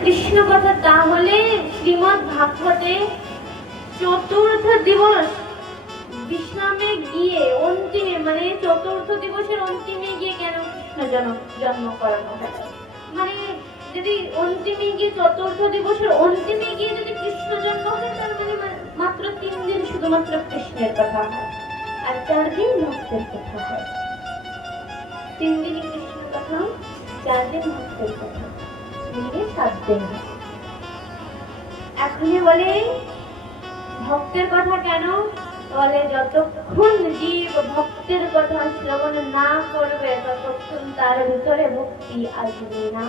কৃষ্ণ কথা। তাহলে শ্রীমদ্ ভাগবতে চতুর্থ দিবস বিশ্রামে গিয়ে অন্তিমে, মানে চতুর্থ দিবসের অন্তিমে গিয়ে কেন কৃষ্ণ জন্ম করানো হয়? মানে যদি অন্তিমে গিয়ে, চতুর্থ দিবসের অন্তিমে গিয়ে যদি কৃষ্ণ জন্ম হয়, তার মানে মাত্র 3 দিন শুধুমাত্র কৃষ্ণের কথা হয়, আর 4 দিন ভক্তের কথা হয়। 3 দিনই কৃষ্ণের কথা, 4 দিন ভক্তের কথা, মিলে 7 দিন। এখনই বলে ভক্তের কথা কেন বলে? যতক্ষণ জীব ভক্তের কথা শ্রবণ না করবে ততক্ষণ তার ভিতরে ভক্তি আসবে না,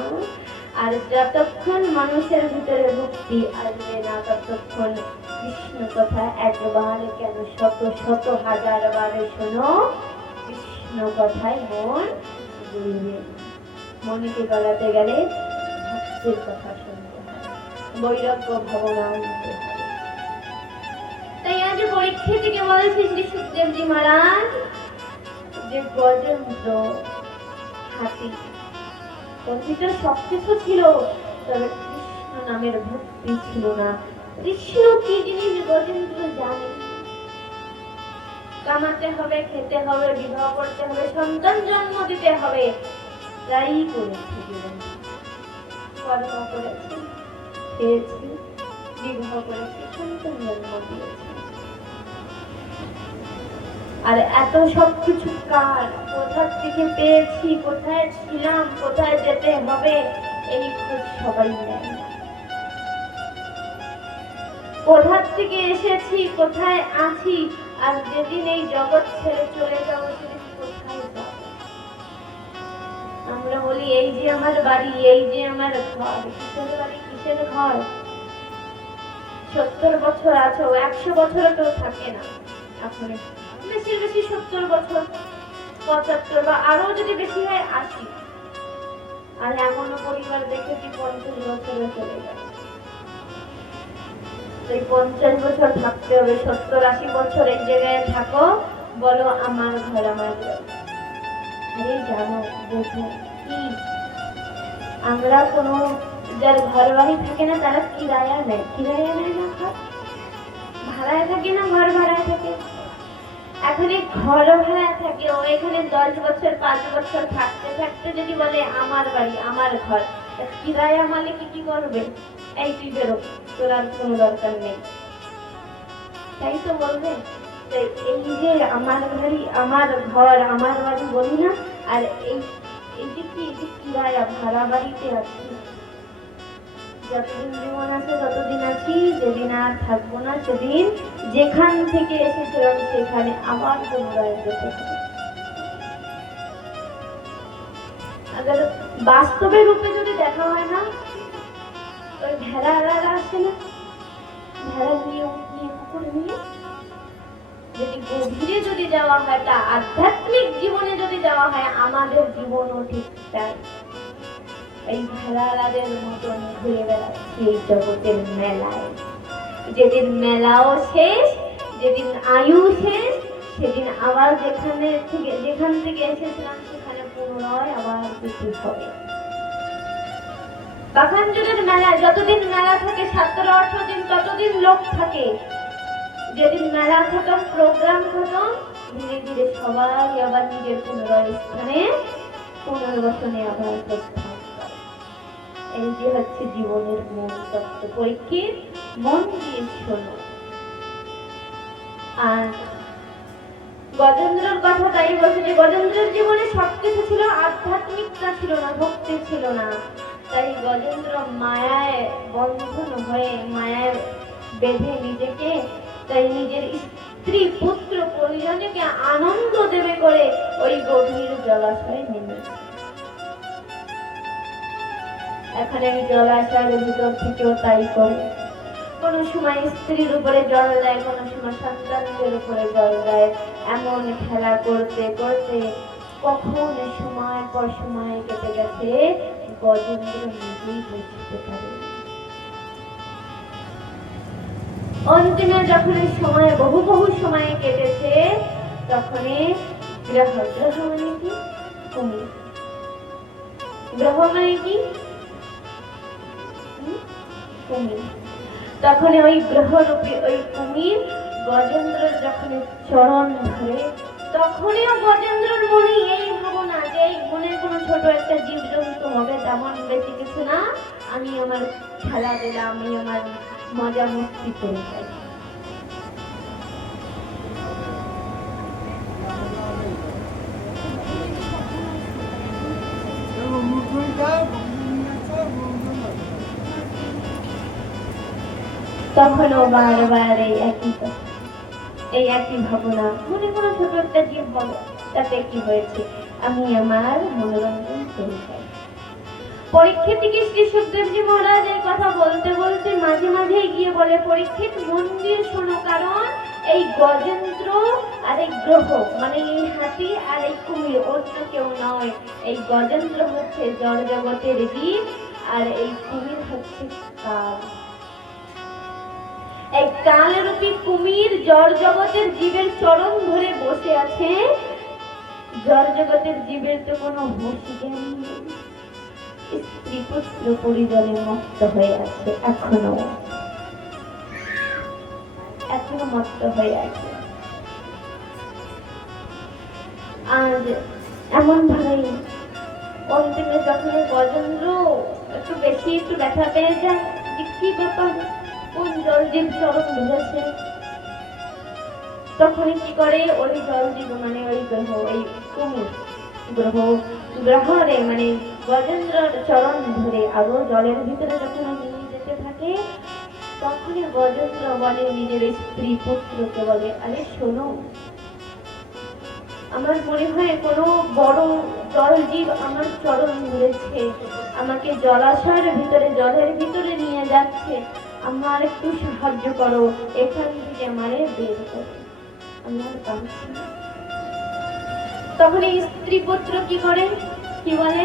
আর যতক্ষণ মানুষের ভিতরে ভক্তি আসবে না ততক্ষণ কৃষ্ণ কথা একবার কেন শত শত হাজার বার শোনো, কৃষ্ণ কথায় মন গড়িবে। মনকে গলাতে গেলে ভক্তের কথা শুনতে হয়, বৈরাগ্য ভাবনা আনতে হয়। তাই আজ পরীক্ষিতকে বলেছে শ্রী সুখদেবজি মহারাজ যে গজেন্দ্র হাতি কথিত সবকিছু ছিল, তবে কৃষ্ণ নামের ভক্তি ছিল না। কৃষ্ণ কি জিনিস গজেন্দ্র জানে। কামাতে হবে, খেতে হবে, বিবাহ করতে হবে, সন্তান জন্ম দিতে হবে, তাই করেছে জীবন। কর্ম করেছে, খেয়েছি, বিবাহ করেছে, সন্তান জন্ম দিয়েছে। আর এত সবকিছু কার, কোথা থেকে পেয়েছি, কোথায় ছিলাম, কোথায় যেতে হবে, এই খোঁজ সবাই নেয়। কোথা থেকে এসেছি, কোথায় আছি, আর যেদিন এই জগৎ ছেড়ে চলে যাবো সেদিন কোথায় যাব। আমরা বলি এই যে আমার বাড়ি, এই যে আমার ঘর। কিসের বাড়ি, কিসের ঘর? 70 বছর আছো, 100 বছরও কেউ থাকে না। এখন বেশি বেশি 70 বছর, 75, বা আরো যদি বেশি হয় 80। আর এমনও পরিবার দেখেছি 50 বছরে চলে গেছে। এই 50 বছর থাকতে হবে, 70-80 বছর এক জায়গায় থাকো, বলো আমার ঘর, আমার ঘর। আরে জানো, বোঝো কি আমরা কোনো যার ঘর বাড়ি থাকে না তারা কিরায়া নেয়, কিরায়া নেয় না, ভাড়ায় থাকে না, ঘর ভাড়ায় থাকে। এখন এই ঘর ভাড়ায় থাকে, ও এখানে 10 বছর 5 বছর থাকতে থাকতে যদি বলে আমার বাড়ি, আমার ঘর, কিরায়া মালিক কি করবে? এই তুই বেরো, তোর আর কোনো দরকার নেই, তাই তো বলবে। এই যে আমার বাড়ি, আমার ঘর, আমার বাড়ি বলি না, আর এই যে কি কিরায়া, ভাড়া বাড়িতে আছি। যতদিন জীবন আছে ততদিন আছি, যেদিন আর থাকবো না সেদিন যেখান থেকে এসেছিলাম সেখানে আবার পুনরায় যেতে হবে। আবার বাস্তবের রূপে যদি দেখা হয় না, ওই ভেড়ারা আসে না, ভেড়া নিয়ে, উঠ নিয়ে, কুকুর নিয়ে, যদি গভীরে যদি যাওয়া হয়, তা আধ্যাত্মিক জীবনে যদি যাওয়া হয়, আমাদের জীবনও ঠিক তাই। এই ভেড়াদের মতন ঘুরে বেড়াচ্ছে এই জগতের মেলায়। যেদিন মেলাও শেষ, যেদিন আয়ু শেষ, সেদিন আবার যেখান থেকে এসেছিলাম সেখানে পুনরায় আবার যেতে হবে। বাখানজোড়ের মেলা, যতদিন মেলা থাকে 17-18 দিন, ততদিন লোক থাকে। যেদিন মেলা খতম, প্রোগ্রাম খতম, ধীরে ধীরে সবাই আবার নিজের পুনরায় স্থানে পুনর্বাসনে আবার প্রস্থান। এই যে হচ্ছে জীবনের মূল তত্ত্ব। পরীক্ষিত, মন দিয়ে শোনো। আর গজেন্দ্রের কথা তাই বলছে যে গজেন্দ্রের জীবনে সবকিছু ছিল, আধ্যাত্মিকতা ছিল না, ভক্তি ছিল না। তাই গজেন্দ্র মায়ায় বন্ধন হয়ে, মায়ায় বেঁধে নিজেকে, তাই নিজের স্ত্রী, পুত্র, পরিজনকে আনন্দ দেবে করে ওই গভীর জলাশয়ে নেমেছে। এখন এই জলাশয়ের ভিতর থেকেও তাই করে। কোন সময় স্ত্রীর উপরে জল দেয়, কোন সময় সন্তানদের উপরে জল দেয়। এমন খেলা করতে করতে কখন সময় পর সময় কেটে গেছে গজেন্দ্র নিজেই বুঝতে পারে। অন্তিমে যখন এই সময় বহু সময় কেটেছে, তখনই গ্রহ মানে কি? কুমির। গ্রহ মানে কি? কুমির। তখন ওই গ্রহরূপী ওই কুমির গজেন্দ্রের যখন চরণ ধরে, তখনইও গজেন্দ্রের মনে এই ভাবনা যে এই মনে কোনো ছোট একটা জীবজন্তু হবে, তেমন বেশি কিছু না, আমি আমার খেলা দিলাম, আমি আমার মজা মস্তি করে যাই। তখনও বারবার এই একই ভাবনা, মনে কোনো ছোট একটা জীব বলো, তাতে কি হয়েছে, আমি আমার মনোরঞ্জন করে যাই। পরীক্ষিত থেকে শ্রী সুখদেবজি মহারাজ এই কথা বলতে বলতে মাঝে মাঝে গিয়ে বলে, পরীক্ষিত মন দিয়ে শোনো, কারণ এই গজেন্দ্র আর এই গ্রহ মানে এই হাতি আর এই কুমির অন্য কেউ নয়। এই গজেন্দ্র হচ্ছে জড় জগতের জীব আর এই কুমির হচ্ছে কাল। এই কালরূপী কুমির জড় জগতের জীবের চরণ ধরে বসে আছে। জড় জগতের জীবের তো কোনো হুঁশ জ্ঞান নেই, স্ত্রী পুত্র পরিজনে মত্ত হয়ে আছে, এখনো মত্ত হয়ে আছে। আর এমন ভাবে অন্তিমে যখন গজেন্দ্র একটু বেশি একটু ব্যথা পেয়ে যায়, কি ব্যাপার, কোন জলজীব চরণ ধরেছে, তখনই কি করে ওই জলজীব মানে ওই গ্রহ, এই কুমির গ্রহরে মানে গজেন্দ্রর চরণ ধরে আরো জলের ভিতরে যখন নিয়ে যেতে থাকে, তখনই গজেন্দ্র বলে নিজের স্ত্রী পুত্রকে বলে, আরে শোনো, আমার মনে হয় কোনো বড় জলজীব আমার চরণ ধরেছে, আমাকে জলাশয়ের ভিতরে জলের ভিতরে নিয়ে যাচ্ছে, আমার একটু সাহায্য করো, এখান থেকে আমারে বের করো, আমি আর পারছি না। তখন এই স্ত্রী পুত্র কি করে, কি বলে,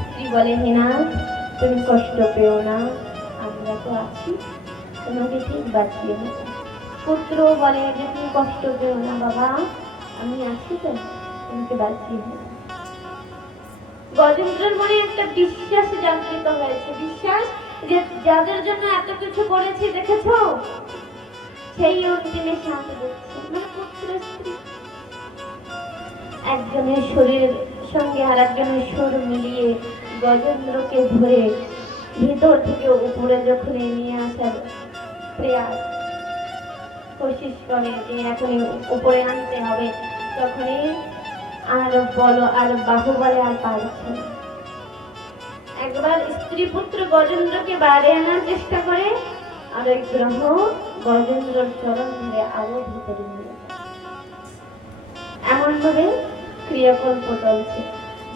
স্ত্রী বলে, হে না, তুমি কষ্ট পেও না, আমরা তো আছি, তোমাকে ঠিক বাঁচিয়ে নেব। পুত্র বলে যে তুমি কষ্ট পেও না বাবা, আমি আছি তো, তোমাকে বাঁচিয়ে নেব। গজেন্দ্রের মনে একটা বিশ্বাস জাগৃত হয়েছে, বিশ্বাস যে যাদের জন্য এত কিছু করেছি দেখেছো, সেই অন্তিমে শান্তি দিচ্ছে, মানে পুত্র স্ত্রী একজনের শরীরের সঙ্গে আর একজনের সুর মিলিয়ে গজেন্দ্রকে ধরে ভিতর থেকে উপরে যখন নিয়ে আসার প্রয়াস কোশিশ করে যে এখন উপরে আনতে হবে, তখনই আর বলো আর বাহু বলে আর পারছে না। একবার স্ত্রী পুত্র গজেন্দ্রকে বাইরে আনার চেষ্টা করে, আর ওই গ্রহ গজেন্দ্রর চরণ ধরে আরো ভিতরে নিয়ে যায়। এমন ভাবে ক্রিয়াকল্প চলছে।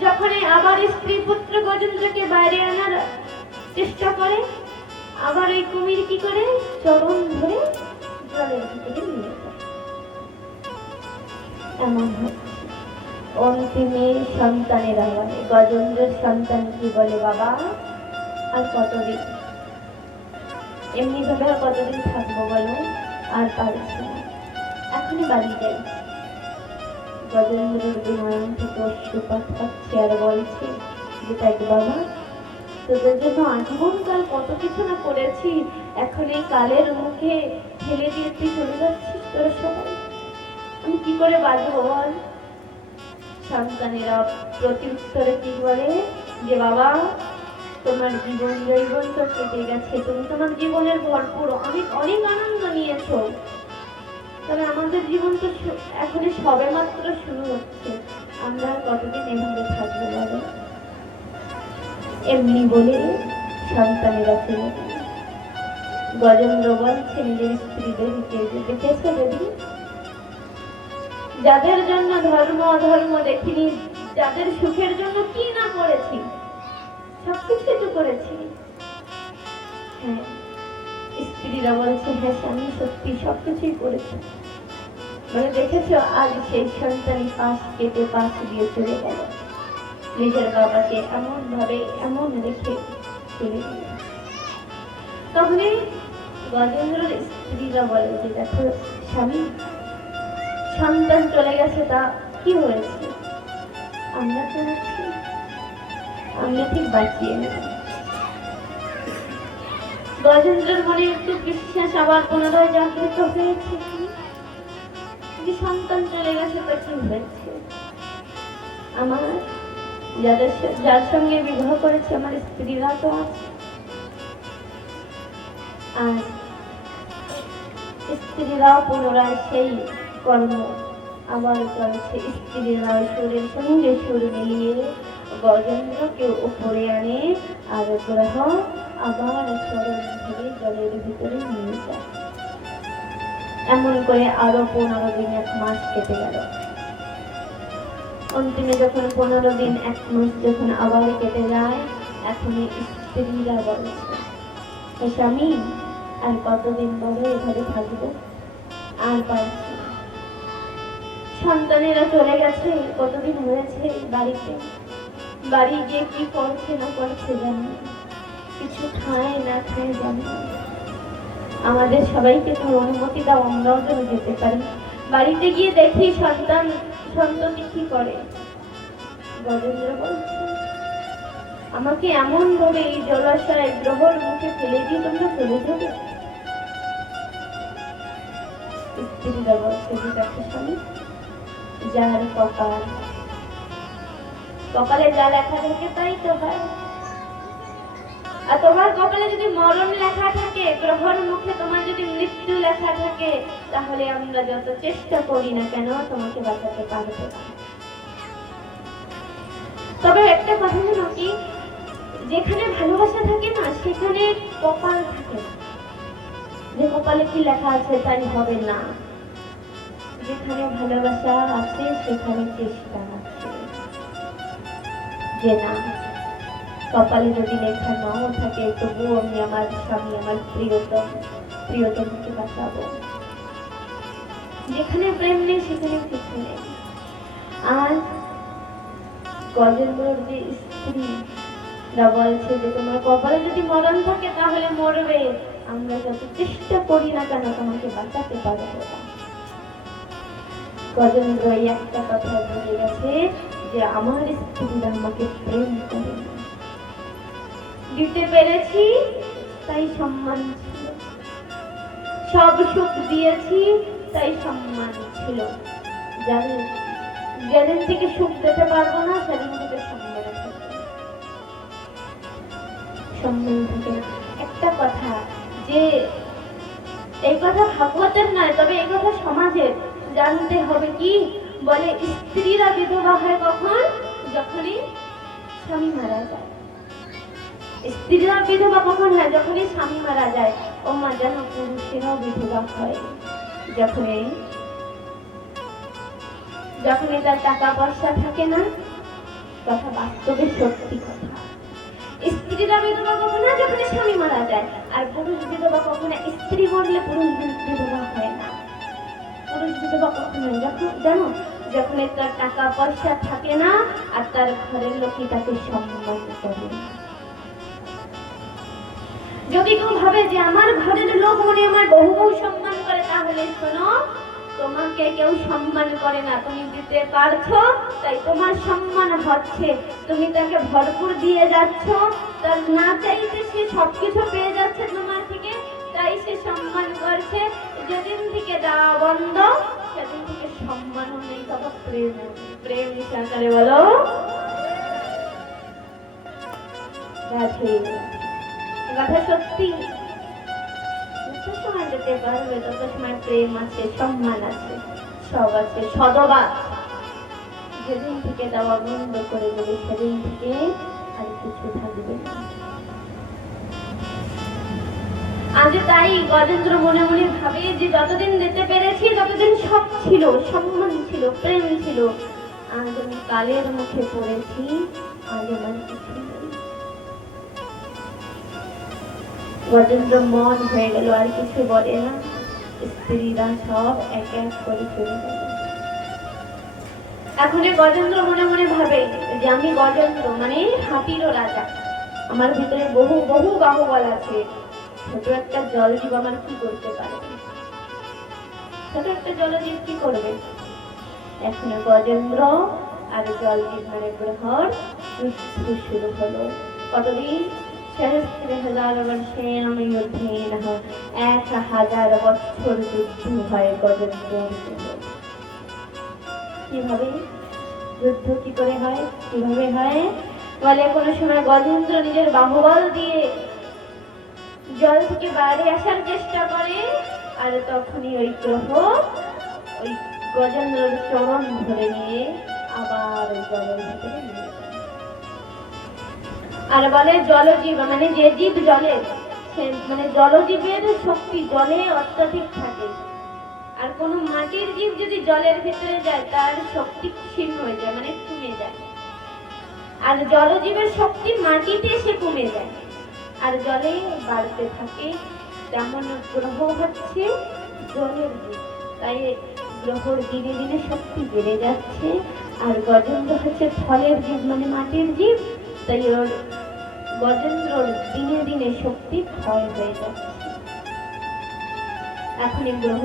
যখন আবার স্ত্রী পুত্র গজেন্দ্রকে বাইরে আনার চেষ্টা করে, আবার এই কুমির কি করে, চরণ ধরে জলের ভিতরে নিয়ে যায়। এমন হচ্ছে। অন্তিমে সন্তানেরা বলে, গজেন্দ্রের সন্তান কি বলে, বাবা আর কতদিন, এমনি ভাবে আর কতদিন থাকবো বলো, আর পারছি না, এখনই বাড়ি যাই। গজেন্দ্রের নয়ন থেকে অশ্রুপাত হচ্ছে আর বলছে যে দেখ বাবা, তোদের জন্য আজীবনকাল কত কিছু না করেছি, এখন এই কালের মুখে ঠেলে দিয়ে তুই চলে যাচ্ছিস, তোরা সবাই, আমি কি করে বাঁচবো বল। সন্তানেরা প্রতি উত্তরে কি বলে যে বাবা, তোমার জীবন জৈবন তো কেটে গেছে, তুমি তোমার জীবনের ভরপুর অনেক অনেক আনন্দ নিয়েছো, তবে আমাদের জীবন তো এখন সবে মাত্র শুরু হচ্ছে, আমরা কতদিন এভাবে থাকবো বলো। এমনি বলে সন্তানেরা চলে গেল। গজেন্দ্র বলছে নিজের স্ত্রীদেরকে, দেখেছো দেবী, যাদের জন্য ধর্ম অধর্ম দেখিনি, যাদের সুখের জন্য কি না করেছি, সবকিছু তো করেছি। হ্যাঁ, স্ত্রীরা বলছে হ্যাঁ স্বামী সত্যি সবকিছুই করেছে। মানে দেখেছো, আজ সেই সন্তানই পাশ কেটে পাশ দিয়ে চলে গেল, নিজের বাবাকে এমন ভাবে এমন রেখে চলে গেল। তখনই গজেন্দ্রের স্ত্রীরা বলে যে দেখো স্বামী, সন্তান চলে গেছে তা কি হয়েছে, আমরা তো আছি, আমরা ঠিক বাঁচিয়ে নেব। গজেন্দ্রের মনে একটু বিশ্বাস আবার পুনরায় জাগৃত হয়েছে যে সন্তান চলে গেছে তো কি হয়েছে, আমার যার সঙ্গে বিবাহ করেছে আমার স্ত্রীরা তো আছে, আর স্ত্রীরাও পুনরায় সেই কর্ম আবার করেছে। স্ত্রীরা সুরের সঙ্গে সুর মিলিয়ে গজেন্দ্রকে উপরে আনে আর গ্রহ আবার চরণ ধরে জলের ভিতরে নিয়ে যায়। এমন করে আরো 15 দিন 1 মাস কেটে গেল। অন্তিমে যখন 15 দিন 1 মাস যখন আবার কেটে যায়, এখন স্ত্রীরা বলছে, স্বামী আর কতদিন বলে এভাবে থাকবো, আর পারছি না। সন্তানেরা চলে গেছে, কতদিন হয়েছে বাড়িতে, বাড়ি গিয়ে কি করছে না করছে জানি, কিছু খায় না খায় জানি। আমাদের সবাইকে তো অনুমতি দাও, আমরাও যেন যেতে পারি। বাড়িতে গিয়ে দেখি সন্তানটি কি করে। গজেন্দ্র বলছে, আমাকে এমন ভাবে এই জলাশয় গ্রহর মুখে ফেলে দিয়ে তোমরা চলে যাবে? স্ত্রীরা বলছে, দেখো স্বামী, যার কপালে যা লেখা থাকে তাই তো হয়। আর তোমার কপালে যদি মরণ লেখা থাকে, গ্রহর মুখে তোমার যদি মৃত্যু লেখা থাকে, তাহলে আমরা যত চেষ্টা করি না কেন তোমাকে বাঁচাতে পারবো না। তবে একটা কথা জানো কি, যেখানে ভালোবাসা থাকে না সেখানে কপাল থাকে না, যে কপালে কি লেখা আছে তাই হবে না। যেখানে ভালোবাসা আছে সেখানে চেষ্টা আছে, যে না কপালে যদি লেখা নাও থাকে তবুও আমি আমার স্বামী আমার প্রিয়তমকে বাঁচাবো। যেখানে প্রেম নেই সেখানে কিছু নেই। আর গজেন্দ্রর যে স্ত্রীরা বলছে যে তোমার কপালে যদি মরণ থাকে তাহলে মরবে, আমরা যত চেষ্টা করি না কেন তোমাকে বাঁচাতে পারবো না। গজেন্দ্র এই একটা কথা বুঝে গেছে যে আমার স্ত্রীরা আমাকে প্রেম করে না, দিতে পেরেছি তাই সম্মান ছিল, সব সুখ দিয়েছি তাই সম্মান ছিল। যেদিন থেকে সুখ দিতে পারবো না সেদিন থেকে সম্মান থাকে না। একটা কথা, যে এই কথা ভাগবতের নয়, তবে এই কথা সমাজের জানতে হবে। কি বলে, স্ত্রীরা বিধবা হয় কখন? যখনই স্বামী মারা যায়। স্ত্রীরা বিধবা কখন হয়? যখনই স্বামী মারা যায়। ও মা, যেন পুরুষেরাও বিধবা হয় যখনই তার টাকা পয়সা থাকে না। কথা বাস্তবে সত্যি কথা। স্ত্রীরা বিধবা কখন হয়? যখনই স্বামী মারা যায়। আর পুরুষ বিধবা কখন? স্ত্রী মরলে পুরুষ বিধবা হয় না। পুরুষ বিধবা কখন হয়? জানো, যখন তার টাকা পয়সা থাকে না আর তার ঘরের লোকই তাকে সম্মান করে। যদি কেউ ভাবে যে আমার ঘরের লোক মনে আমার বহু সম্মান করে, তাহলে শোনো, তোমাকে কেউ সম্মান করে না, তুমি দিতে পারছো তাই তোমার সম্মান হচ্ছে। তুমি তাকে ভরপুর দিয়ে যাচ্ছ, তার না চাইতে সে সবকিছু পেয়ে যাচ্ছে তোমার থেকে, তাই সে সম্মান করছে। যেদিন থেকে দেওয়া বন্ধ সেদিন থেকে সম্মানও নেই, তবে প্রেম সাকারে বলো কথা সত্যি। যত সময় যেতে পারবে তত সময় প্রেম আছে, সম্মান আছে, সব আছে, সদবা। যেদিন থেকে দেওয়া বন্ধ করে দেবে সেদিন থেকে আর কিছু থাকবে না। আজ তাই গজেন্দ্র মনে মনে ভাবে যে যতদিন যেতে পেরেছি ততদিন সব ছিল, সম্মান ছিল, প্রেম ছিল। আজ আমি কালের মুখে পড়েছি, আজ আমার কিছু নেই। গজেন্দ্র মন হয়ে গেল, আর কিছু বলে না। স্ত্রীরা সব এক এক করে চলে গেল। এখন গজেন্দ্র মনে মনে ভাবে যে আমি গজেন্দ্র মানে হাতিরও রাজা, আমার ভিতরে বহু বহু বাহুবল আছে। ছোট একটা জলজীব আমার কি করতে পারে? ছোট একটা জলজীব কি করবে? এখন গজেন্দ্র আর জলজীব মানে গ্রহর যুদ্ধ শুরু হলো। কতদিন? सहस्र हजार वर्षेण युद्धेन 1000 বছর যুদ্ধ হয় গজেন্দ্রের সঙ্গে। কিভাবে যুদ্ধ কি করে হয়, কিভাবে হয় বলে, কোনো সময় গজেন্দ্র নিজের বাহুবল দিয়ে জল থেকে বাইরে আসার চেষ্টা করে, আর তখনই ওই গ্রহ ওই গজেন্দ্রের চরণ ধরে নিয়ে আবার ওই জলের ভিতরে নিয়ে যায়। আর বলে জলজীব মানে যে জীব জলে, মানে জলজীবের শক্তি জলে অত্যাধিক থাকে, আর কোনো মাটির জীব যদি জলের ভিতরে যায় তার শক্তি ক্ষীণ হয়ে যায়, মানে কমে যায়। আর জলজীবের শক্তি মাটিতে এসে কমে যায় আর জলে বাড়তে থাকে। তেমন গ্রহ হচ্ছে জলের জীব, তাই গ্রহর দিনে দিনে শক্তি বেড়ে যাচ্ছে। আর গজেন্দ্র হচ্ছে ফলের জীব মানে মাটির জীব, তাই ওর গজেন্দ্রর দিনে দিনে শক্তি ক্ষয় হয়ে যাচ্ছে। এখন গ্রহ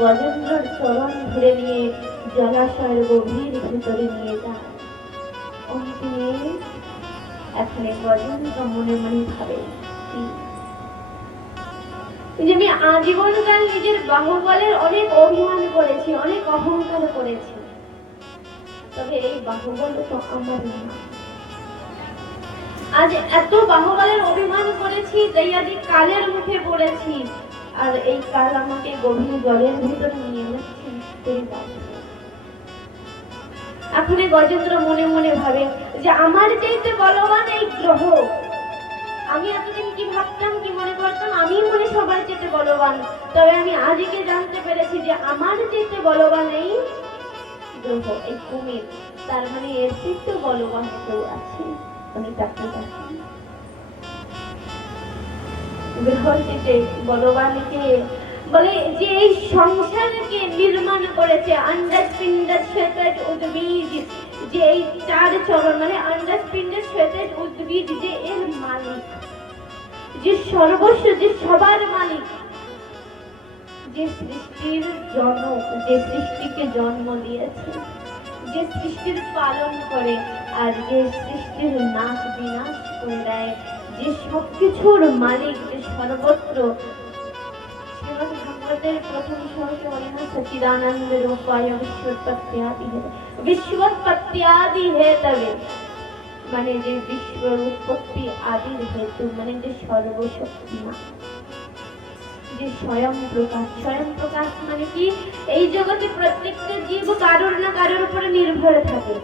গজেন্দ্রর চরণ ধরে নিয়ে জলাশয়ের গভীর ভিতরে নিয়ে যায়। এখন গজেন্দ্র মনে মনে ভাবে, আমি আজীবনকাল নিজের বাহুবলের অনেক অভিমান করেছি, অনেক অহংকার করেছি, তবে এই বাহুবল তো আমার না। আজ এত বাহুবলের অভিমান করেছি, তাই আজ কালের মুখে পড়েছি, আর এই কাল আমাকে গভীর জলের ভিতরে নিয়ে যাচ্ছে। এখন গজেন্দ্র মনে মনে ভাবে যে আমার চাইতে বলবান এই গ্রহ। আমি এতদিন কি ভাবতাম, কি মনে করতাম আমি মনে সবার চাইতে বলবান, তবে আমি আজকে জানতে পেরেছি যে আমার চাইতে বলবান এই গ্রহ, এই কুমির। তার মানে এর চাইতে বলবান কেউ আছে, আমি তাকে দেখি। গ্রহর চাইতে বলবানকে বলে যে এই সংসারকে নির্মাণ করেছে, আন্ডাজ পিন্ডাজ শ্বেতাজ উদ্ভিদ, যে এই চার চরণ মানে আন্ডাজ পিন্ডাজ শ্বেতাজ উদ্ভিদ, যে এর মালিক, যে সর্বস্ব, যে সবার মালিক, যে সৃষ্টির জনক, যে সৃষ্টিকে জন্ম দিয়েছে, যে সৃষ্টির পালন করে, আর যে সৃষ্টির নাশ বিনাশ করে দেয়, যে সবকিছুর মালিক, যে সর্বত্র। ভাগবতের প্রথম শ্লোকে বলে না, সচিদানন্দ রূপায় বিশ্বোৎপত্ত্যাদি হেতবে, মানে যে বিশ্বের উৎপত্তি আদির হেতু, মানে যে সর্বশক্তিমান, যে স্বয়ং প্রকাশ। স্বয়ং প্রকাশ মানে কি, এই জগতে প্রত্যেকটা জীব কারোর না কারোর উপরে নির্ভর থাকে,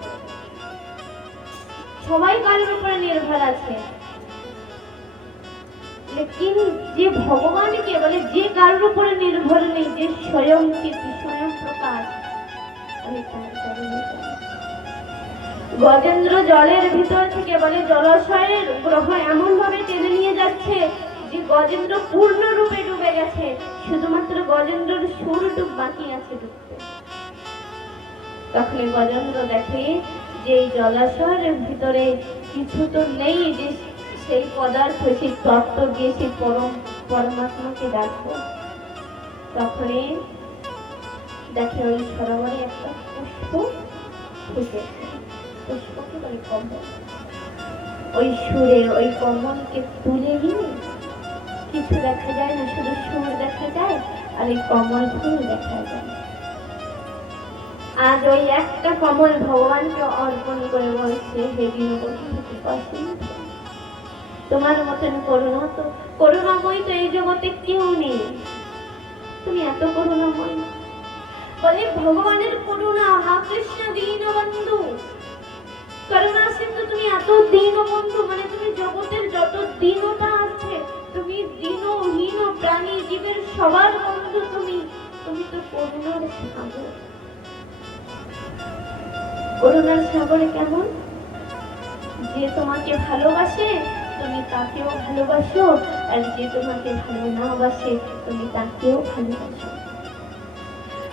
সবাই কারোর উপরে নির্ভর আছে, লেকিন যে ভগবানকে বলে যে কারোর উপরে নির্ভর নেই, যে স্বয়ং চিত্ত স্বয়ং প্রকাশ। গজেন্দ্র জলের ভিতর থেকে বলে জলাশয়ের গ্রহ এমন ভাবে টেনে নিয়ে যাচ্ছে যে গজেন্দ্র পূর্ণ রূপে ডুবে গেছে, শুধুমাত্র গজেন্দ্রের সুরটুক বাকি আছে ডুবতে। তখন গজেন্দ্র দেখে যে এই জলাশয়ের ভিতরে কিছু তো নেই, যে সেই পদার্থ, সেই তত্ত্ব দিয়ে সেই পরমাত্মাকে ডাকবো। তখনই দেখে ওই সরোবরে একটা পুষ্প ফুটেছে, পুষ্পকে বলে কমল। ওই সুরে ওই কমলকে তুলে নিয়ে কিছু দেখা যায় না, শুধু সুর দেখা যায় আর এই কমল ফুল দেখা যায়। আজ ওই একটা কমল ভগবানকে অর্পণ করে বলছে, হে দীনবন্ধু তোমার মতন করুণা, তো করুণাময় তো এই জগতে কেউ নেই, তুমি এত করুণাময়। বলে ভগবানের করুণা, হা কৃষ্ণ দীনবন্ধু করুণা সিন্ধু, তুমি এত দীনবন্ধু, মানে তুমি জগতের যত দীনতা আছে, তুমি দীনহীন প্রাণী জীবের সবার বন্ধু, তুমি তো করুণার সাগর। করুণার সাগরে কেমন, যে তোমাকে ভালোবাসে তুমি তাকেও ভালোবাসো, আর যে তোমাকে ভালো না বাসে তুমি তাকেও ভালোবাসো।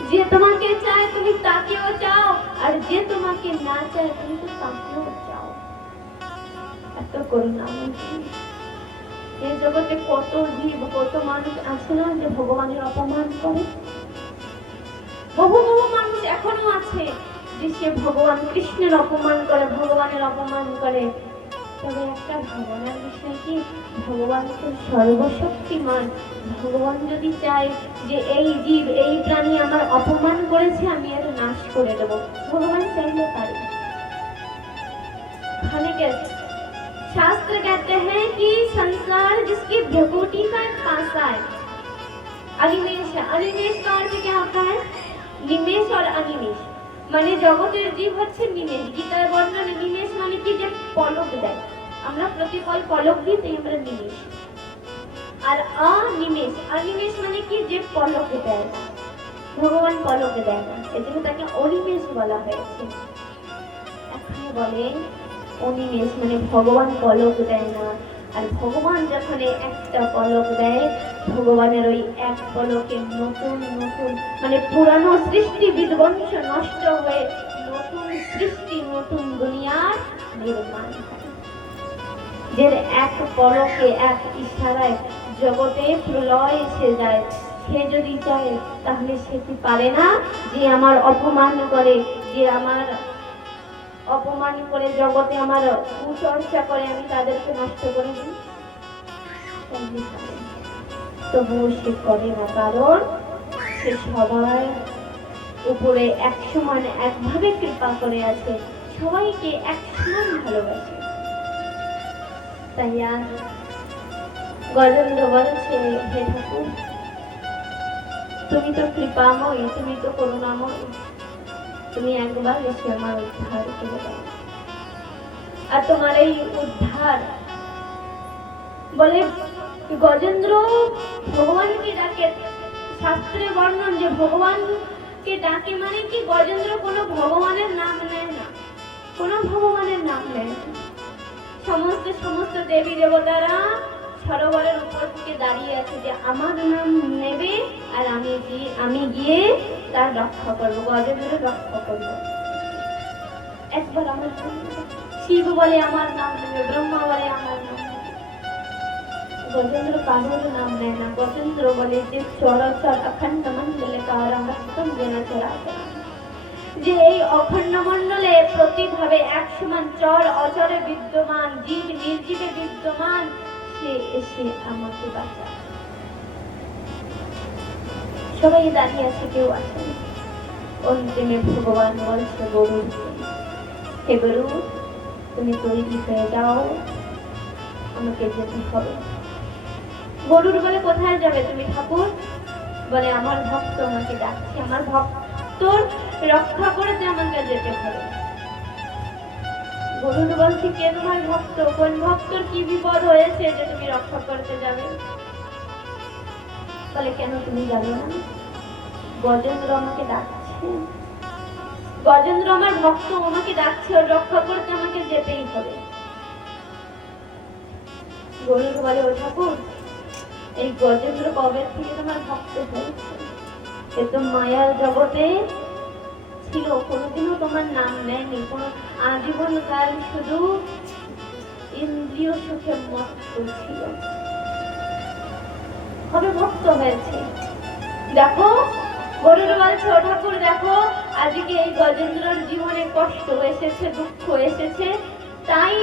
যে তোমাকে চায় তুমি তাকেও চাও, আর যে তোমাকে না চায় তুমি তো তাকেও চাও। এত করুণাময়। এই জগতে কত জীব, কত মানুষ আছে না যে ভগবানের অপমান করে। বহু বহু মানুষ এখনো আছে যে সে ভগবান কৃষ্ণের অপমান করে, ভগবানের অপমান করে। তবে একটা ভাবনার বিষয় কি, ভগবান তো সর্বশক্তিমান। ভগবান যদি চায় যে এই জীব এই প্রাণী আমার অপমান করেছে আমি এর নাশ করে দেব, ভগবান চাইলে পারে। शास्त्र कहते हैं कि संसार जिसकी भ्रकुटी का एक पासा है, अनिमेष है। अनिमेष का अर्थ क्या होता है? निमेष और अनिमेष মানে জগতের জীব হচ্ছে নিমেষ। গীতায় বর্ণনা নিমেষ মানে কি, যে পলক দেয়। আমরা প্রতিপল পলক দিই তাই আমরা নিমেষ। আর অনিমেষ, অনিমেষ মানে কি, যে পলক দেয় না। ভগবান পলক দেয় না, এজন্য তাকে অনিমেষ বলা হয়েছে। এখানে বলে অনিমেষ মানে ভগবান পলক দেয় না। আর ভগবান যখন একটা পলক দেয়, ভগবানের ওই এক পলকে নতুন নতুন মানে পুরানো সৃষ্টি বিধ্বংস নষ্ট হয়ে নতুন সৃষ্টি নতুন দুনিয়ার নির্মাণ হয়। যে এক পলকে এক ইশারায় জগতে প্রলয় এসে যায়, সে যদি চায় তাহলে সে কি পারে না যে আমার অপমান করে, যে আমার অপমান করে জগতে আমার কুচর্চা করে আমি তাদেরকে নষ্ট করে দিই? তবুও সে করে না, কারণ সে সবার উপরে এক সমান একভাবে কৃপা করে আছে, সবাইকে এক সমান ভালোবাসে। তাই আর গজেন্দ্র বলছে, হে ঠাকুর তুমি তো কৃপাময়, তুমি তো করুণাময়, তুমি একবার এসে আমার উদ্ধার করে দাও। আর তোমার এই উদ্ধার বলে গজেন্দ্র ভগবানকে ডাকে। শাস্ত্রে বর্ণন যে ভগবানকে ডাকে মানে কি, গজেন্দ্র কোনো ভগবানের নাম নেয় না, কোনো ভগবানের নাম নেয় না। সমস্ত দেবী দেবতারা সরোবরের উপর থেকে দাঁড়িয়ে আছে যে আমার নাম নেবে আর আমি গিয়ে তার রক্ষা করবো, গজেন্দ্রের রক্ষা করবো। একবার আমার শিব বলে আমার নাম নেবে, ব্রহ্মা বলে আমার নাম নেবে, গজেন্দ্র কারোর নাম নেয় না। গজেন্দ্র বলে যে চরাচর অখণ্ড মণ্ডলে কারণ জেনা চরাচর, যে এই অখণ্ড মণ্ডলে প্রতিভাবে এক সমান চর অচরে বিদ্যমান, জীব নির্জীবে বিদ্যমান, সে এসে আমাকে বাঁচা। সবাই দাঁড়িয়ে আছে, কেউ আছে। অন্তিমে ভগবান বলছে গরু, হে গরু তুমি তৈরি হয়ে যাও, আমাকে যেতে হবে। গরুর বলে কোথায় যাবে তুমি ঠাকুর? বলে আমার ভক্ত আমাকে ডাকছে, আমার ভক্তর রক্ষা করতে আমাকে যেতে হবে। গরুর বলছে কে তোমার ভক্ত? কোন ভক্তর কি বিপদ হয়েছে যে তুমি রক্ষা করতে যাবে? বলে কেন তুমি জানো না? গজেন্দ্র আমাকে ডাকছে, গজেন্দ্র আমার ভক্ত, আমাকে ডাকছে, ওর রক্ষা করতে আমাকে যেতেই হবে। গরুর বলে ও ঠাকুর এই গজেন্দ্র কবে থেকে তোমার ভক্ত হয়েছে? এ তো মায়ার জগতে ছিল, কোনোদিনও তোমার নাম নেয়নি, কোনো আজীবন কাল শুধু ইন্দ্রিয় সুখে মত্ত ছিল, কবে ভক্ত হয়েছে? দেখো গরুর বলছে ও ঠাকুর দেখো আজকে এই গজেন্দ্রর জীবনে কষ্ট এসেছে, দুঃখ এসেছে, তাই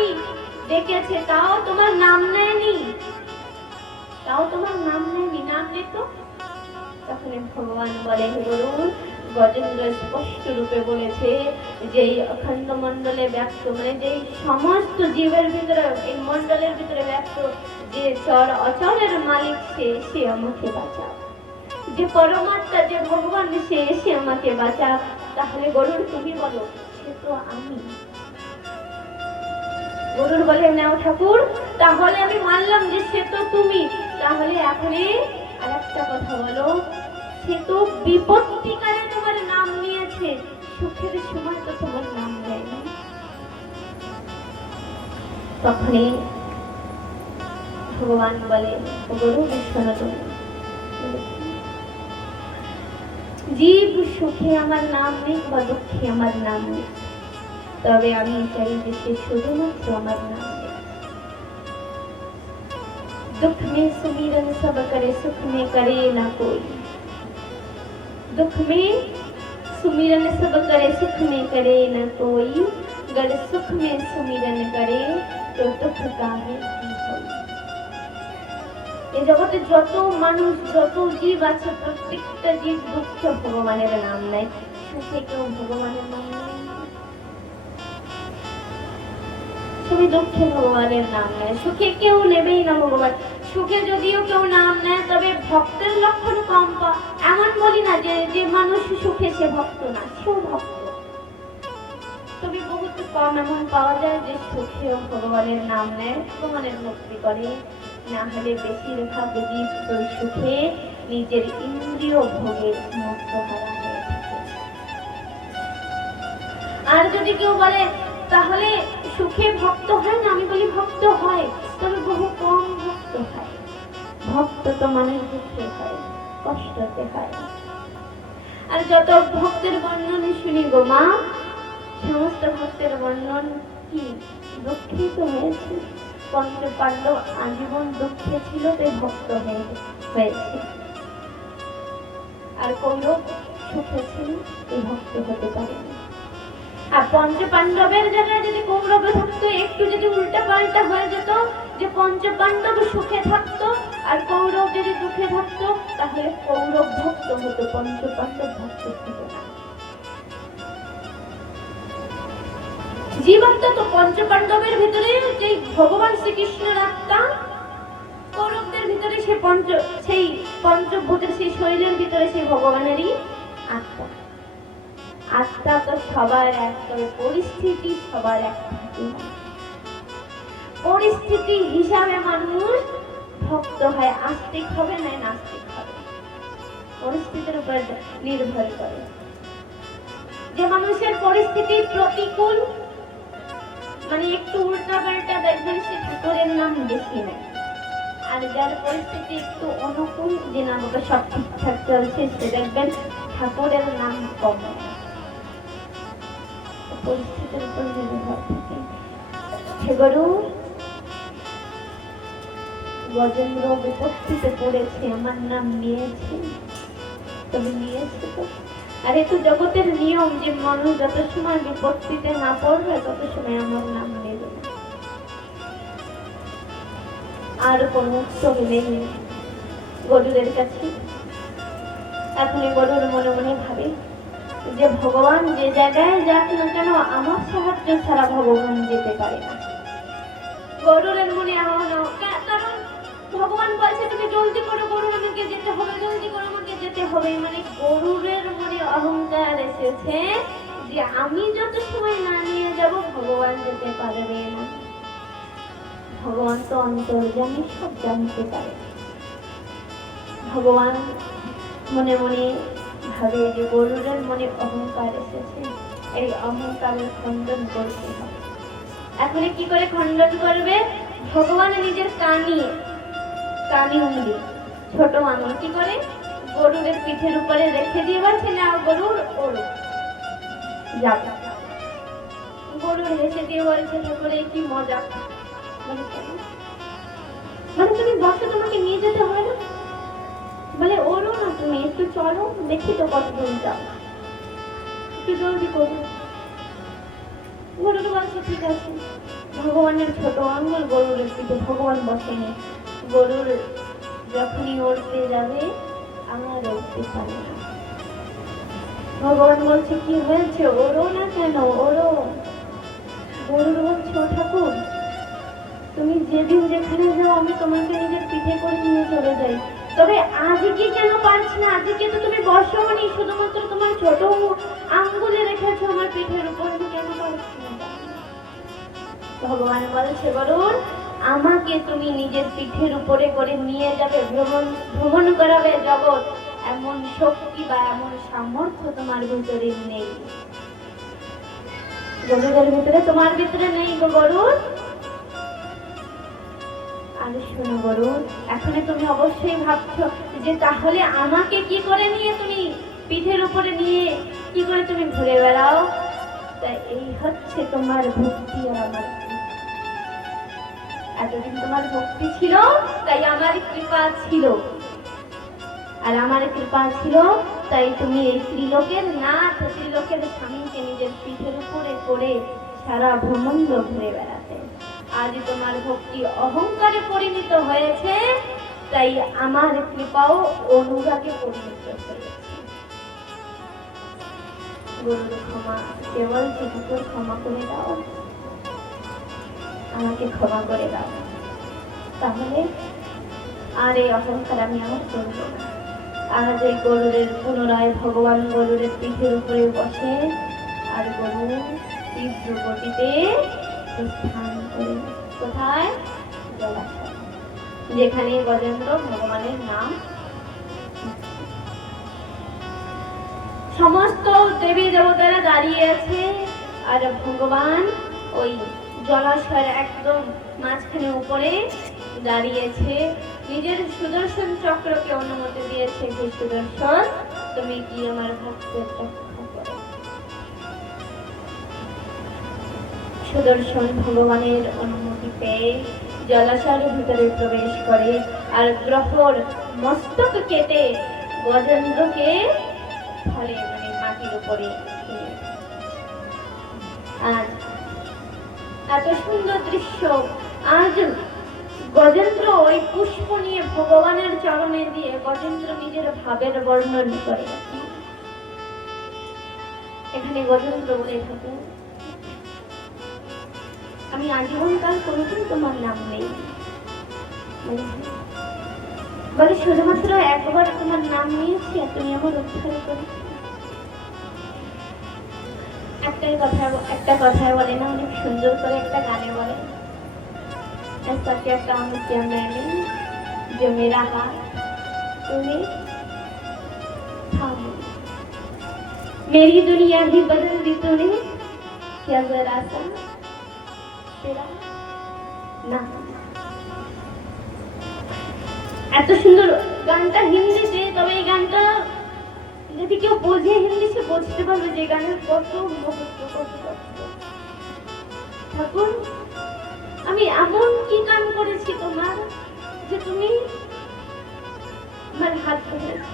ডেকেছে, তাও তোমার নাম নেয়নি, তাও তোমার নাম নেয়নি, নাম নিত। তখন ভগবান বলে হে গরু, গজেন্দ্র স্পষ্ট রূপে বলেছে যে এই অখণ্ড মণ্ডলে ব্যক্ত মানে যে সমস্ত জীবের ভিতরে এই মণ্ডলের ভিতরে ব্যক্ত যে চর অচরের মালিক সে আমাকে বাঁচা, যে পরমাত্মা যে ভগবান সে আমাকে বাঁচা। তাহলে গরুর তুমি বলো সে তো আমি। গরুর বলে নাও ঠাকুর তাহলে আমি মানলাম যে সে তো তুমি, তাহলে এখন আর একটা কথা বলো, সে তো বিপত্তিকালে তোমার নাম নিয়েছে, সুখের সময় তো তোমার নাম নেয়নি। তখনই ভগবান বলে গরু শোনো তুমি, জীব সুখে আমার নাম নেই বা দুঃখে আমার নাম নেই, তবে আমি চাই যে সে শুধুমাত্র আমার নাম নেই। दुख में सुमिरन सब करे सुख में करे ना कोई, दुख में सुमिरन सब करे सुख में करे ना कोई, गर सुख में सुमिरन करे तो दुख काहे की होई। এই জগতে যত মানুষ যত জীব আছে প্রত্যেকটা জীব দুঃখ ভগবানের নাম নেয়, সুখে কেউ ভগবানের নাম নেয় না। তুমি দুঃখে ভগবানের নাম নেয়, সুখে কেউ নেবেই না ভগবান। সুখে যদিও কেউ নাম নেয় তবে ভক্তের লক্ষণ কম এমন বলি না যে যে মানুষ সুখে সে ভক্ত না, সেও ভক্ত। তবে বহুত কম এমন পাওয়া যায় যে সুখেও ভগবানের নাম নেয়, ভগবানের ভক্তি করে। না হলে বেশিরভাগ জীব তো সুখে নিজের ইন্দ্রিয় ভোগে মুক্ত হারা হয়ে থাকে। আর যদি কেউ বলে তাহলে সুখে ভক্ত হয় না, আমি বলি ভক্ত হয়, তবে বহু কম ভক্ত হয়। ভক্ত তো মানে দুঃখে হয়, কষ্টতে হয়। আর যত ভক্তের বর্ণন শুনি গো মা, সমস্ত ভক্তের বর্ণন কি দুঃখে তো হয়েছে। পঞ্চ পাণ্ডব আজীবন দুঃখে ছিল, তাই ভক্ত হয়েছে। আর কৌরব সুখে ছিল, এই ভক্ত হতে পারেনি। আর পঞ্চ পাণ্ডবের জায়গায় যদি কৌরবে থাকতো, একটু যদি উল্টা পাল্টা হয়ে যেত, যে পঞ্চ পাণ্ডব সুখে থাকতো আর কৌরব যদি দুঃখে থাকতো, তাহলে কৌরব ভক্ত হতো, পঞ্চ পাণ্ডব ভক্ত হতো না। জীবাত্মা তো পঞ্চ পাণ্ডবের ভিতরে যে ভগবান শ্রীকৃষ্ণের আত্মা, কৌরবদের ভিতরে সেই পঞ্চভূতের সেই শরীরের ভিতরে সেই ভগবানেরই আত্মা। আত্মা তো সবার এক, তবে পরিস্থিতি সবার এক থাকে। পরিস্থিতি হিসাবে মানুষ ভক্ত হয়, আস্তিক হবে না নাস্তিক হবে, পরিস্থিতির উপর নির্ভর করে। যে মানুষের পরিস্থিতি প্রতিকূল, মানে একটু উল্টা পাল্টা, দেখবেন সে ঠাকুরের নাম বেশি নেয়। আর যার পরিস্থিতি একটু অনুকূল, যে নাম সব ঠিকঠাক চলছে, সে দেখবেন ঠাকুরের নাম কম। পরিস্থিতির উপর নির্ভর থাকে। হে গুরু, গজেন্দ্র বিপত্তিতে পড়েছে, আমার নাম নিয়েছে, তবে নিয়েছে তো। আর এ তো জগতের নিয়ম যে মানুষ যত সময় বিপত্তিতে না পড়বে তত সময় আমার নাম নেবে না। আর কোন উৎসব নেই গরুরের কাছে। এখন গরুর মনে মনে ভাবে যে ভগবান যে জায়গায় যাক না কেন, আমার সাহায্য ছাড়া ভগবান যেতে পারে না। গরুরের মনে কারণ ভগবান বলছে তুমি জলদি করো, গরু আমাকে যেতে হবে, জলদি করো আমাকে যেতে হবে। মানে গরুরের মনে অহংকার এসেছে যে আমি যত সময় না নিয়ে যাব ভগবান যেতে পারবে না। ভগবান তো অন্তর্যামী, সব জানতে পারে। ভগবান মনে মনে ভাবে যে গরুরের মনে অহংকার এসেছে, এই অহংকারের খণ্ডন করতে হবে। এখন কি করে খণ্ডন করবে? ভগবান নিজের কানি উঙ্গলি, ছোট আঙুল কি করে গরুরের পিঠের উপরে রেখে দিয়ে বলছে, নাও গরুর ওড়ো যাবে। গরুর হেসে দিয়ে বলছে, ঠাকুরে কি মজা। মানে তুমি বসো, তোমাকে নিয়ে যেতে হয় না। বলে ওরও না, তুমি একটু চলো, দেখি তো কত দূর যাও, একটু জলদি করো। গরুর বলছে ঠিক আছে। ভগবানের ছোট আঙ্গুল গরুরের পিঠে, ভগবান বসেনি। গরুর যখনই ওড়তে যাবে আর উঠতে পারে না। ভগবান বলছে কি হয়েছে, ওরও না কেন, ওরও। গরুর বলছে, ও ঠাকুর, তুমি যেদিন যেখানে যাও আমি তোমাকে নিজের পিঠে করে নিয়ে চলে যাই, তবে আজকে কেন পারছি না? আজকে তো তুমি বসোনি, শুধুমাত্র তোমার ছোট আঙ্গুলে রেখেছো আমার পিঠের উপর, কেন পারছি না? ভগবান বলছে, গরুর, আমাকে তুমি নিজের পিঠের উপরে করে নিয়ে যাবে, ভ্রমণ করাবে জগৎ, এমন শক্তি বা এমন সামর্থ্য তোমার ভিতরে নেই। গরুরের ভিতরে, তোমার ভিতরে নেই গো গরুর। আর শোনো গরুর, এখন তুমি অবশ্যই ভাবছো যে তাহলে আমাকে কি করে নিয়ে তুমি পিঠের উপরে নিয়ে কি করে তুমি ঘুরে বেড়াও। তাই এই হচ্ছে তোমার ভক্তি আর আমার। এতদিন তোমার ভক্তি ছিল, তাই আমার কৃপা ছিল। আর আমার কৃপা ছিল তাই তুমি এই ত্রিলোকের নাথ, ত্রিলোকের স্বামীকে নিজের পিঠের উপরে করে সারা ভ্রমণ্ড ঘুরে বেড়াতে। আজ তোমার ভক্তি অহংকারে পরিণত হয়েছে, তাই আমার কৃপাও অনুরাগে পরিণত হয়েছে। গুরুর ক্ষমা কেবল ঠাকুর ক্ষমা করে দাও, আমাকে ক্ষমা করে দাও, তাহলে আর এই অহংকার আমি আমার করব না। আজ এই গরুরের পুনরায় ভগবান গরুরের পিঠের উপরে বসে আর গরু তীব্র গতিতে প্রস্থান করে কোথায়? জলাশয়, যেখানে গজেন্দ্র ভগবানের নাম। সমস্ত দেবী দেবতারা দাঁড়িয়ে আছে আর ভগবান ওই জলাশয়ের একদম মাঝখানে উপরে দাঁড়িয়েছে, নিজের সুদর্শন চক্রকে অনুমতি দিয়েছে যে সুদর্শন তুমি কি আমার ভক্তের রক্ষা করো। সুদর্শন ভগবানের অনুমতি পেয়ে জলাশয়ের ভিতরে প্রবেশ করে আর গ্রহর মস্তক কেটে গজেন্দ্রকে ফলে মানে মাটির উপরে। আজ এত সুন্দর দৃশ্য, আজ গজেন্দ্র ওই পুষ্প নিয়ে ভগবানের চরণে দিয়ে গজেন্দ্র নিজের ভাবের বর্ণন করে। এখানে গজেন্দ্র বলে থাকে, আমি আজীবনকাল কোনোদিন তোমার নাম নেই, বলে শুধুমাত্র একবার তোমার নাম নিয়েছি আর তুমি আমার উদ্ধার করেছো। একটা কথায় বলে না, অনেক সুন্দর করে একটা গানে বলে, ऐसा क्या काम किया मैंने जो मेरा हाथ तूने थामा, मेरी दुनिया ही बदल दी तूने, क्या जरा सा तेरा नाम। এত সুন্দর গানটা হিন্দিতে, তবে এই গানটা যদি কেউ বোঝে হিন্দি সে বুঝতে পারবে যে গানের কত মহত্ব, কত কষ্ট। ঠাকুর আমি এমন কি কাম করেছি তোমার যে তুমি আমার হাত ধরেছ?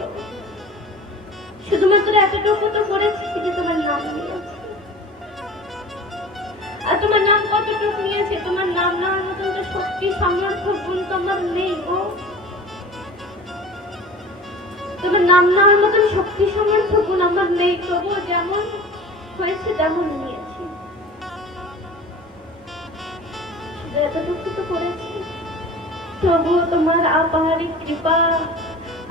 শুধুমাত্র এতটুকু তো করেছি যে তোমার নাম নিয়েছি। আর তোমার নাম কতটুকু নিয়েছে? তোমার নাম নেওয়ার মতন তো শক্তি সামর্থ্য গুণ তোমার নেই গো। তোমার নাম নেওয়ার মতন শক্তি সামর্থ্য গুণ আমার নেই, তবু যেমন হয়েছে তেমন নিয়েছি। এতটুকু তো করেছি, তবুও তোমার আপাহারি কৃপা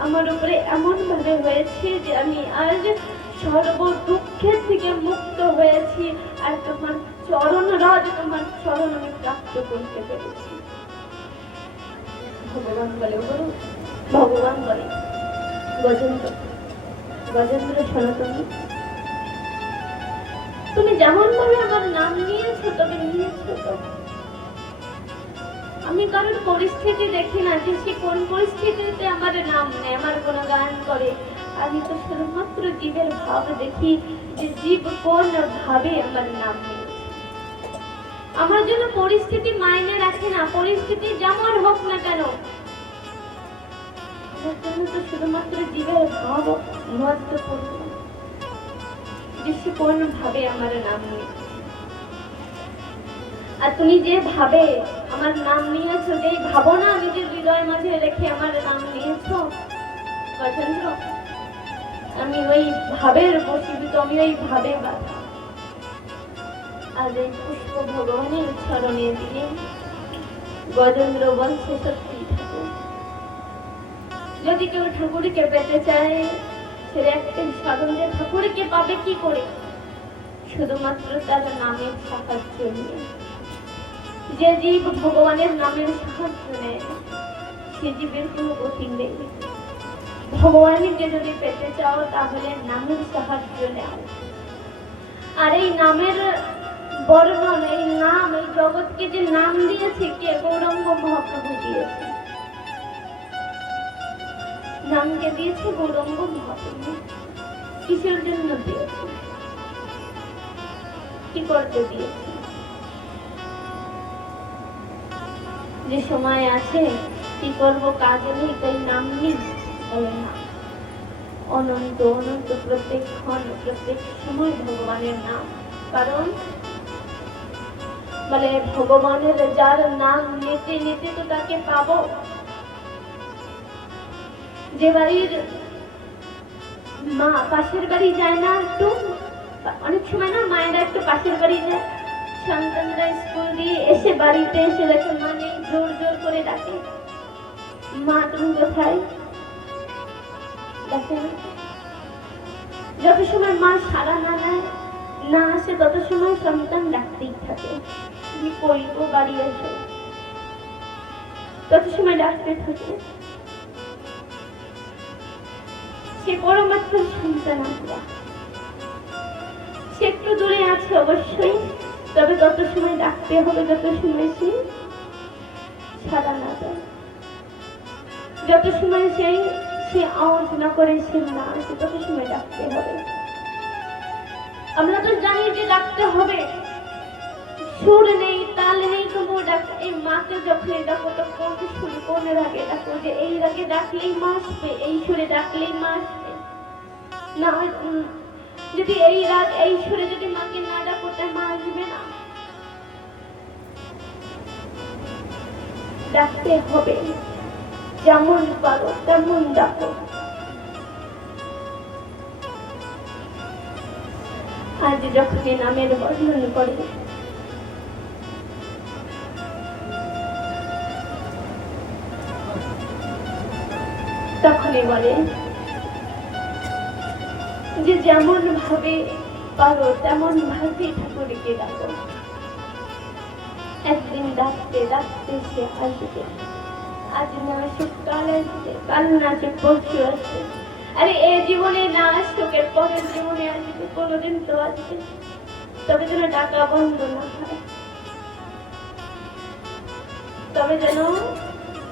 আমার উপরে এমন ভাবে হয়েছে যে আমি আজ সর্ব দুঃখের থেকে মুক্ত হয়েছি আর তোমার চরণ রাজ, তোমার চরণ আমি প্রাপ্ত করতে পেরেছি। ভগবান বলে বলো, ভগবান বলে গজেন্দ্র, গজেন্দ্র শোনো, তুমি যেমন ভাবে আমার নাম নিয়েছো, তবে নিয়েছো তো আমি কারোর পরিস্থিতি দেখি না যে সে কোন পরিস্থিতিতে আমার নাম নেয়, আমার কোনো গান করে। আমি তো শুধুমাত্র জীবের ভাব দেখি যে জীব কোন ভাবে আমার নাম নিয়েছে। আমার জন্য পরিস্থিতি মাইনে রাখে না, পরিস্থিতি যেমন হোক না কেন, আমার জন্য তো শুধুমাত্র জীবের ভাব মহত্বপূর্ণ, যে সে কোন ভাবে আমার নাম নিয়েছে। আর তুমি যে ভাবে আমার নাম নিয়েছো, যেই ভাবনা নিজের হৃদয় মাঝে রেখে আমার নাম নিয়েছো গজেন্দ্র, আমি ওই ভাবের বশীভূত, আমি ওই ভাবে বাধা। আজ এই পুষ্প ভগবানের চরণে দিয়ে গজেন্দ্র বলছে, সত্যি ঠাকুর, যদি কেউ ঠাকুরকে পেতে চায় সেটা একটাই সাধন, যে ঠাকুরকে পাবে কি করে? শুধুমাত্র তার নামের সাহায্য নিয়ে। যে জীব ভগবানের নামের সাহায্য নেয় সে জীবের কোনো গতি নেই। ভগবানকে যদি পেতে চাও তাহলে নামের সাহায্য নেও। আর এই নামের বর্ণন, এই নাম, এই জগৎকে যে নাম দিয়েছে কে? গৌরাঙ্গ মহাপ্রভু দিয়েছে। নামকে দিয়েছে গৌরাঙ্গ মহাপ্রভু। কিসের জন্য দিয়েছে? কি করতে দিয়েছে? যে সময় আছে কি করব, কাজ নেই, তাই নাম নিই, বলে না। অনন্ত অনন্ত প্রত্যেক ক্ষণ প্রত্যেক সময় ভগবানের নাম। কারণ মানে ভগবানের যার নাম নিতে নিতে তো তাকে পাবো। যে বাড়ির মা পাশের বাড়ি যায় না, একটু অনেক সময় না মায়েরা একটু পাশের বাড়ি যায়, সন্তানরা স্কুল দিয়ে এসে বাড়িতে এসে দেখে মা নেই, জোর জোর করে ডাকে, মা তুমি কোথায়? দেখেন যত সময় মা সাড়া না নেয়, না আসে, তত সময় সন্তান ডাকতেই থাকে, তুমি কই গো, বাড়ি এসো, তত সময় ডাকতে থাকে। সে পরমাত্ম সন্তান আমরা, সে একটু দূরে আছে অবশ্যই, তবে তত সময় ডাকতে হবে যত সময় সে সাড়া না দেয়, যত সময় সে আওয়াজ না করে, সে না আসে, তত সময় ডাকতে হবে। আমরা তো জানি যে ডাকতে হবে, সুর নেই, তাল নেই, তবুও ডাক। এই মাকে যখন ডাকো তো কোন সুরে, কোন রাগে ডাকো, যে এই রাগে ডাকলেই মা আসবে, এই সুরে ডাকলেই মা আসবে না। যদি এই রাগ এই সুরে যদি মাকে না ডাকো, তাই মা আসবে না। ডাকতে হবে, যেমন পারো তেমন ডাকো। আজ যখন নামের বর্ণন করে, তখনই বলে যে যেমন ভাবে পারো তেমন ভাবে ঠাকুরকে ডাকো। একদিন ডাকতে ডাকতে সে আসবে, আজ না আসুক কাল আসবে, কাল না আসুক পরশু আসবে। আরে এই জীবনে না আসুক, এর পরের জীবনে আসবে, কোনোদিন তো আসবে। তবে যেন ডাকা বন্ধ না হয়, তবে যেন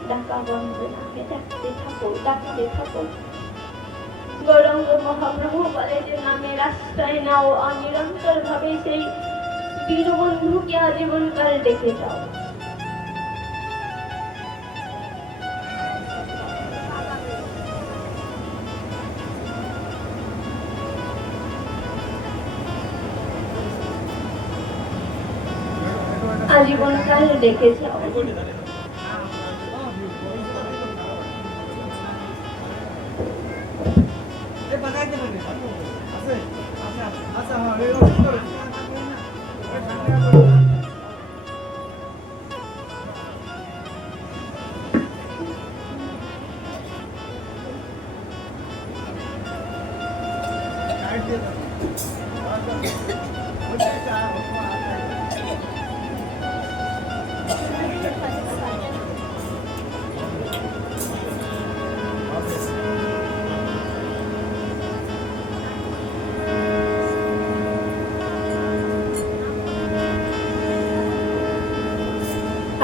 ডাকা বন্ধ না হয়। ডাকতে থাকো, ডাকতে থাকো। গৌরাঙ্গ মহাপ্রভু বলে যে নামের আশ্রয় নাও, অনিরন্তর ভাবে সেই দীনবন্ধুকে আজীবনকাল ডেকে যাও। আজীবনকাল ডেকে যাও।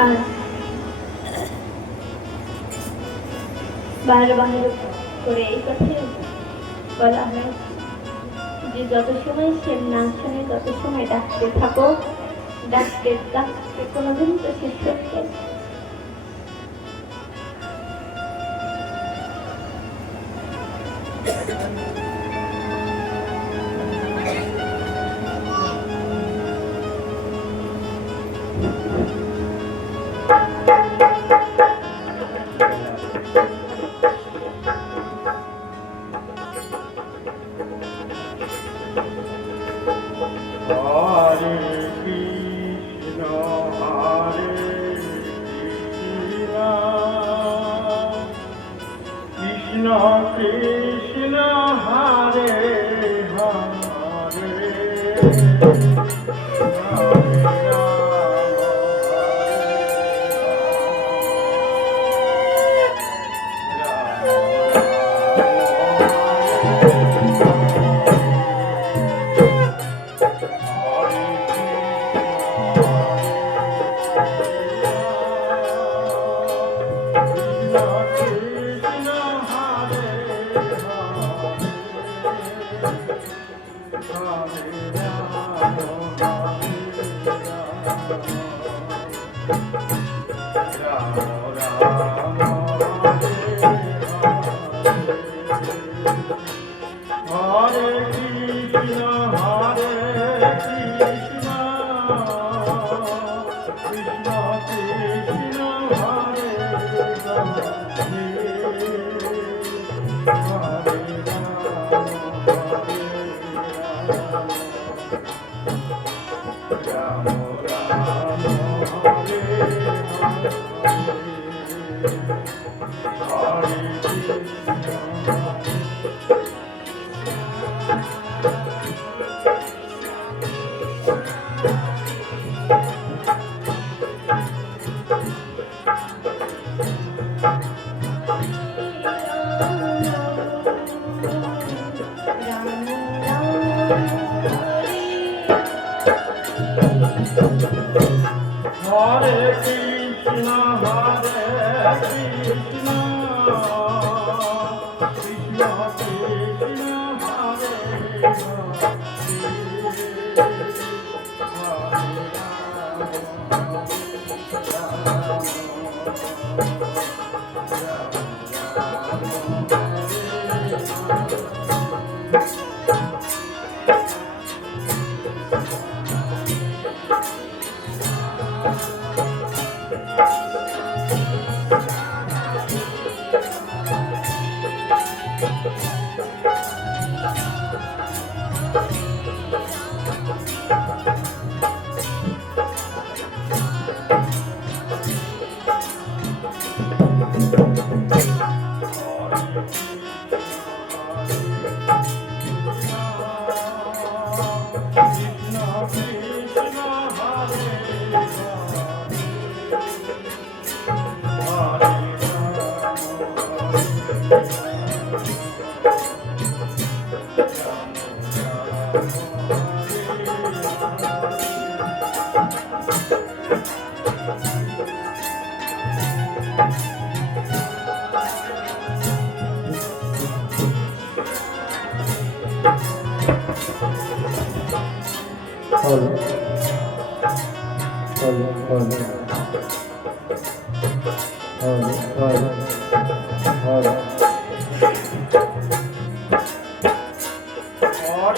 আর বারবার করে এই কথাই বলা হয় যে যত সময় সে না শোনে তত সময় ডাকতে থাকো, ডাকতে ডাকতে কোনোদিন তো শেষ করতে। Krishna Hare Hare Hare Krishna, Hare Krishna,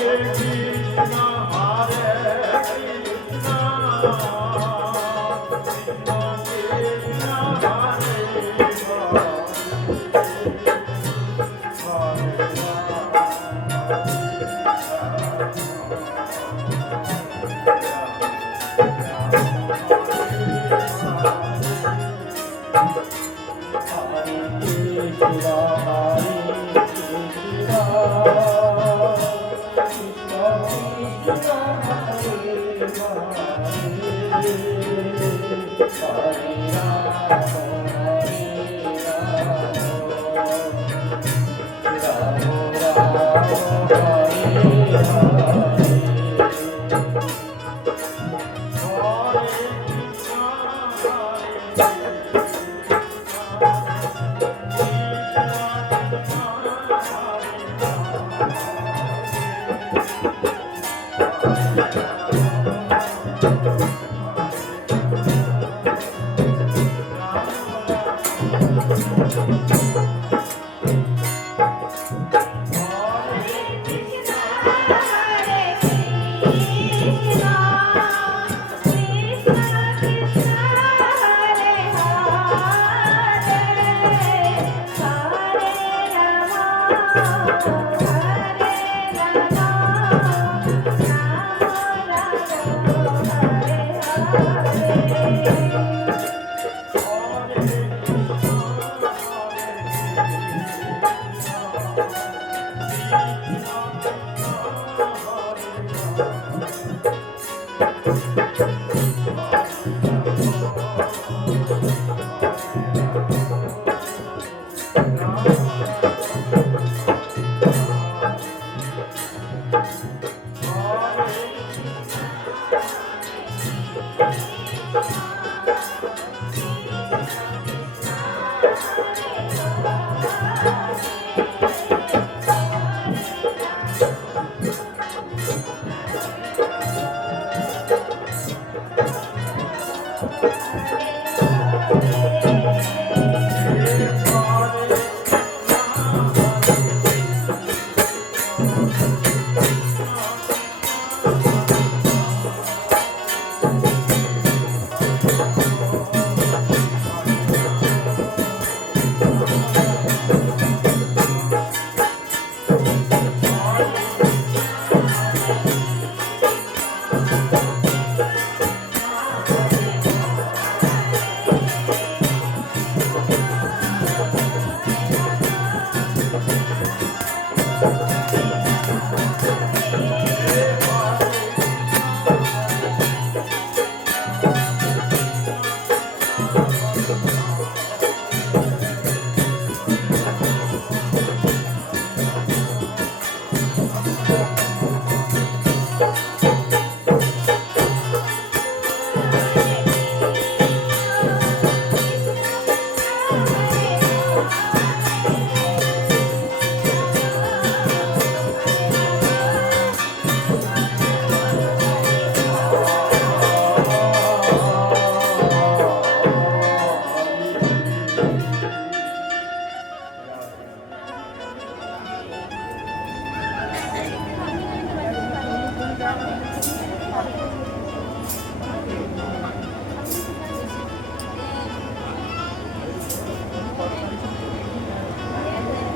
Krishna Krishna, Hare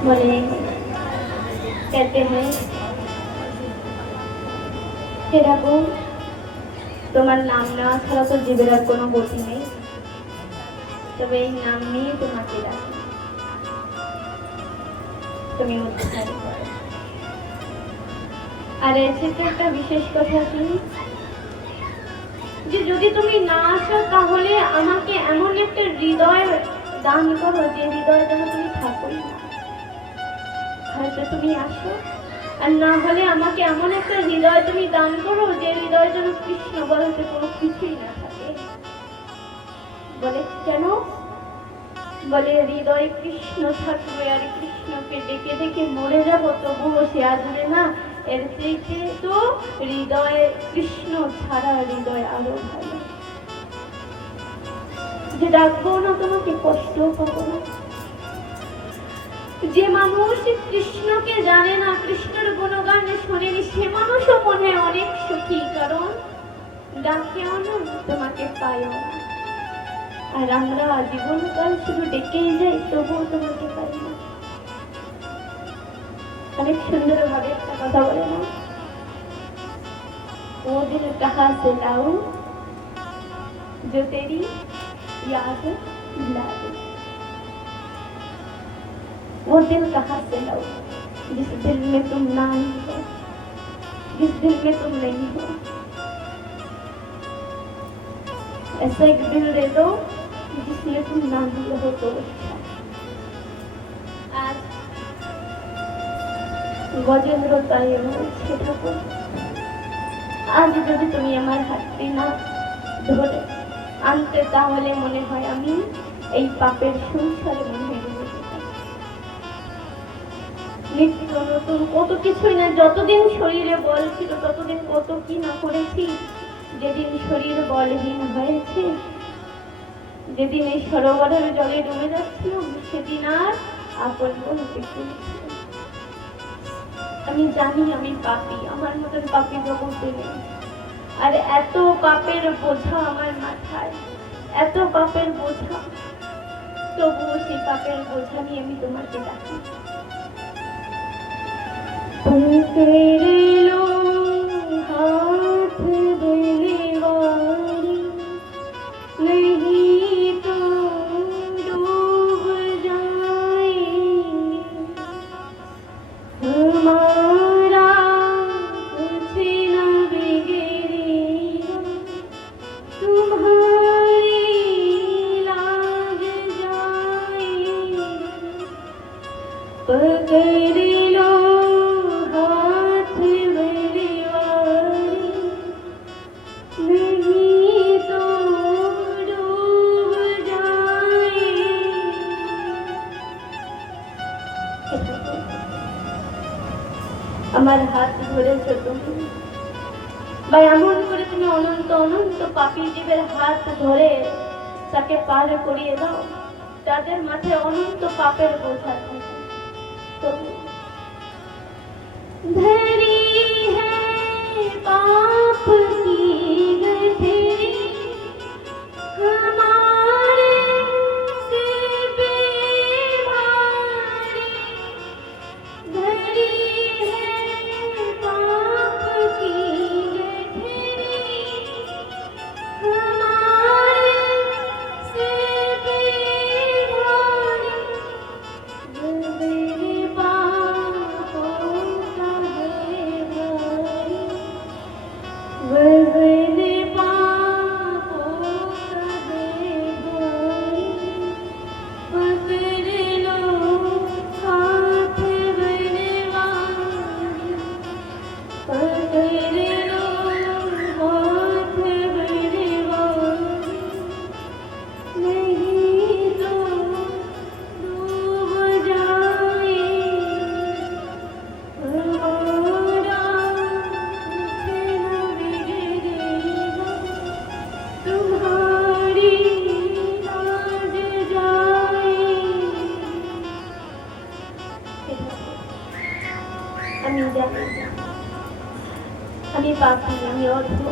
बोले कहते हैं हे ठाकुर তোমার নাম নেওয়া ছাড়া তো জীবের আর কোনো গতি নেই, তবে এই নাম নিয়ে তোমাকে ডাকি, তুমি উদ্ধার করো। আর এর থেকে একটা বিশেষ কথা কি, যে যদি তুমি না আসো তাহলে আমাকে এমন একটা হৃদয় দান করো যে হৃদয় যেন তুমি থাকোই না। হয়তো তুমি আসো, আর না হলে আমাকে এমন একটা হৃদয় তুমি দান করো যে হৃদয় যেন কৃষ্ণ বলতে কোনো কিছুই না থাকে। বলে কেন? বলে হৃদয়ে কৃষ্ণ থাকবে, আর কৃষ্ণকে ডেকে ডেকে মরে যাবো তবুও সে আসবে না। এর থেকে তো হৃদয়ে কৃষ্ণ ছাড়া হৃদয় আরো ভালো, যে ডাকবো না তোমাকে কষ্ট পাবো না। যে মানুষ কৃষ্ণকে জানে না, কৃষ্ণের গুণগান শোনেনি, সে মানুষও মনে অনেক সুখী, কারণ ডাকেও না তোমাকে পাইও না। আর আমরা জীবনকাল শুধু ডেকেই যাই তবুও তোমাকে পাই না। অনেক সুন্দর ভাবে একটা কথা বলে না, ও দিল कहाँ से लाऊं जो तेरी याद दिला दे। वो दिल कहाँ से लाऊं जिस दिल में तुम नहीं हो, जिस दिल में तुम नहीं हो। ऐसा एक दिल दे दो जिसमें तुम नहीं हो तो अच्छा। आज গজেন্দ্র তাই বলছে ঠাকুর, আজ যদি তুমি আমার হাতটি না ধরে আনতে তাহলে মনে হয় আমি এই পাপের সংসারে মনে হয় ডুবে যেতাম। নিত্য নতুন কত কিছুই না, যতদিন শরীরে বল ছিল ততদিন কত কি না করেছি। যেদিন শরীর বলহীন হয়েছে, যেদিন এই সরোবরের জলে ডুবে যাচ্ছিলাম, সেদিন আর আপন বলতে পেরেছি। আমি জানি আমি পাপী, আমার মতন পাপী জগতে নেই। আর এত পাপের বোঝা আমার মাথায়, এত পাপের বোঝা, তবুও সেই পাপের বোঝা নিয়ে আমি তোমাকে ডাকি। হাত ধরে বাড়ি नहीं तो डूब जाए हमारा कुछ न बिगड़ेगा, तुम्हारी लाज जाए। पकड़ लो हाथ मेरे वाली, नहीं तो डूब जाए। আমার হাত ধরেছো তুমি, বা এমন করে তুমি অনন্ত অনন্ত পাপী জীবের হাত ধরে তাকে পার করিয়ে দাও, তাদের মাথায় অনন্ত পাপের বোঝা থাকে। তবু धरी है पाप की गठरी हमारे सिर पे भारी, धरी है पाप की गठरी हमारे सिर पे भारी। मेरे पापों का है भारी, वज़न पापों का है भारी। पकड़ लो हाथ मेरे वाली, पकड़ लो हाथ मेरे वाली, नहीं तो डूब जाए हमारा कुछ न बिगड़ेगा, तुम्हारी लाज जाए। আমি জানি আমি পাপী, আমি অধম,